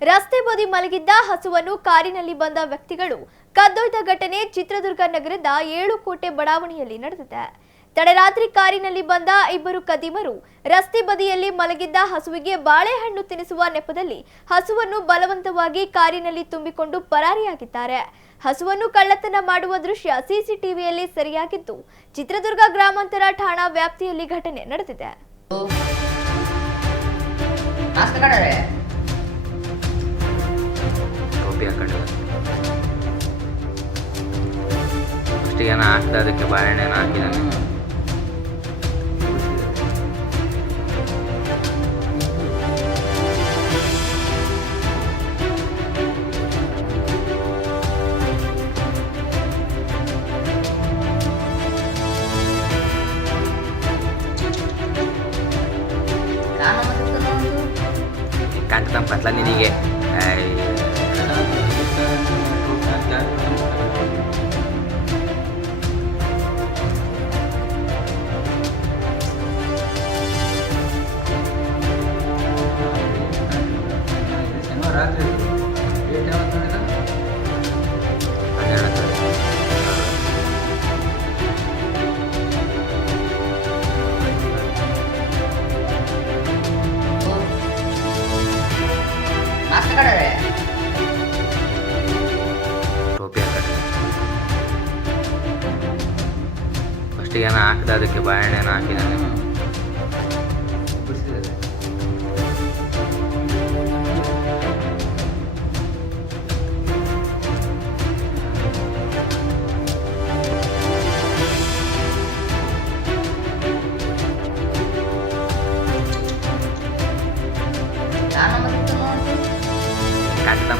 ರಸ್ತೆ ಬದಿ ಮಲಗಿದ್ದ ಹಸುವನ್ನು ಕಾರಿನಲ್ಲಿ ಬಂದ ವ್ಯಕ್ತಿಗಳು ಕದ್ದೊಯ್ದ ಘಟನೆ ಚಿತ್ರದುರ್ಗ ನಗರದ ಏಳುಕೋಟೆ ಬಡಾವಣೆಯಲ್ಲಿ ನಡೆದಿದೆ. ತಡರಾತ್ರಿ ಕಾರಿನಲ್ಲಿ ಬಂದ ಇಬ್ಬರು ಕದಿಮರು ರಸ್ತೆ ಬದಿಯಲ್ಲಿ ಮಲಗಿದ್ದ ಹಸುವಿಗೆ ಬಾಳೆಹಣ್ಣು ತಿನ್ನಿಸುವ ನೆಪದಲ್ಲಿ ಹಸುವನ್ನು ಬಲವಂತವಾಗಿ ಕಾರಿನಲ್ಲಿ ತುಂಬಿಕೊಂಡು ಪರಾರಿಯಾಗಿದ್ದಾರೆ. ಹಸುವನ್ನು ಕಳ್ಳತನ ಮಾಡುವ ದೃಶ್ಯ ಸಿಸಿಟಿವಿಯಲ್ಲಿ ಸರಿಯಾಗಿದ್ದು, ಚಿತ್ರದುರ್ಗ ಗ್ರಾಮಾಂತರ ಠಾಣಾ ವ್ಯಾಪ್ತಿಯಲ್ಲಿ ಘಟನೆ ನಡೆದಿದೆ. ಫಸ್ಟಿಗೆ ಏನೋ ಹಾಕ್ದೆ ಅದಕ್ಕೆ ಬಾಳೆಹಣ್ಣೇನು ಹಾಕಿದ್ದಾನೆ ನಾನು ಮತ್ತೆ ಕಾಣ್ತಮ್ಮ ಕತ್ಲ ರಾತ್ರಿ ಡೇಟ್ ಯಾವತ್ತು ನೋಡಿದ ಹನ್ನೆರಡು ತಾರೀಕು. ಮಾಸ್ಕ್ ಕಡೆ ಟೋಪಿ ಹಾಕೊಂಡಿಲ್ಲ ಫಸ್ಟಿಗೆ ಏನೋ ಹಾಕ್ದೆ ಅದಕ್ಕೆ ಬಾಳೆಹಣ್ಣೇನು ಹಾಕಿದ್ದಾನೆ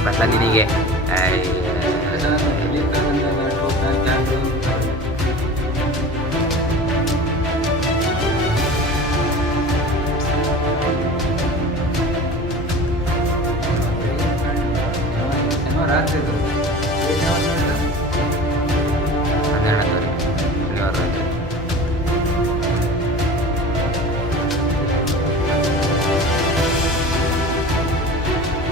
ಕತ್ಲ ನಿನಗೆ ರಾತ್ರಿ